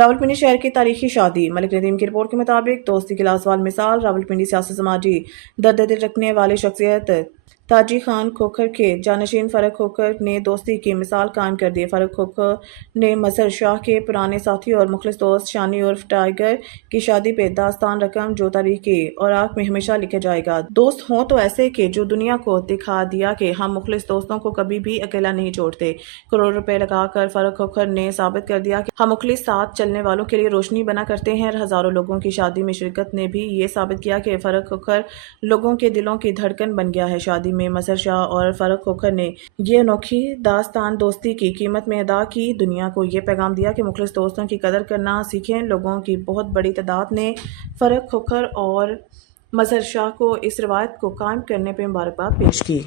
रावलपिंडी शहर की तारीखी शादी। मलिक नदीम की रिपोर्ट के मुताबिक दोस्ती की लाजवाल मिसाल रावलपिंडी सियासी समाजी दर्द दिल रखने वाले शख्सियत ताजी खान खोखर के जानशीन फ़र्रुख खोखर ने दोस्ती की मिसाल कायम कर दी। फ़र्रुख खोखर ने मजहर शाह के पुराने साथी और मुखलिस दोस्त शानी उर्फ टाइगर की शादी पे दास्तान रकम जो तारीख की औराक में हमेशा लिखा जाएगा। दोस्त हों तो ऐसे के जो दुनिया को दिखा दिया कि हम मुखलिस दोस्तों को कभी भी अकेला नहीं छोड़ते। करोड़ रुपए लगाकर फ़र्रुख खोखर ने साबित कर दिया कि हम मुखलिस साथ चलने वालों के लिए रोशनी बना करते हैं। हजारों लोगों की शादी में शिरकत ने भी ये साबित किया कि फ़र्रुख खोखर लोगों के दिलों की धड़कन बन गया है। शादी में मजहर शाह और फ़र्रुख खोखर ने ये अनोखी दास्तान दोस्ती की कीमत में अदा की। दुनिया को ये पैगाम दिया कि मुखलिस दोस्तों की कदर करना सीखें। लोगों की बहुत बड़ी तादाद ने फ़र्रुख खोखर और मजहर शाह को इस रवायत को कायम करने पर मुबारकबाद पेश की।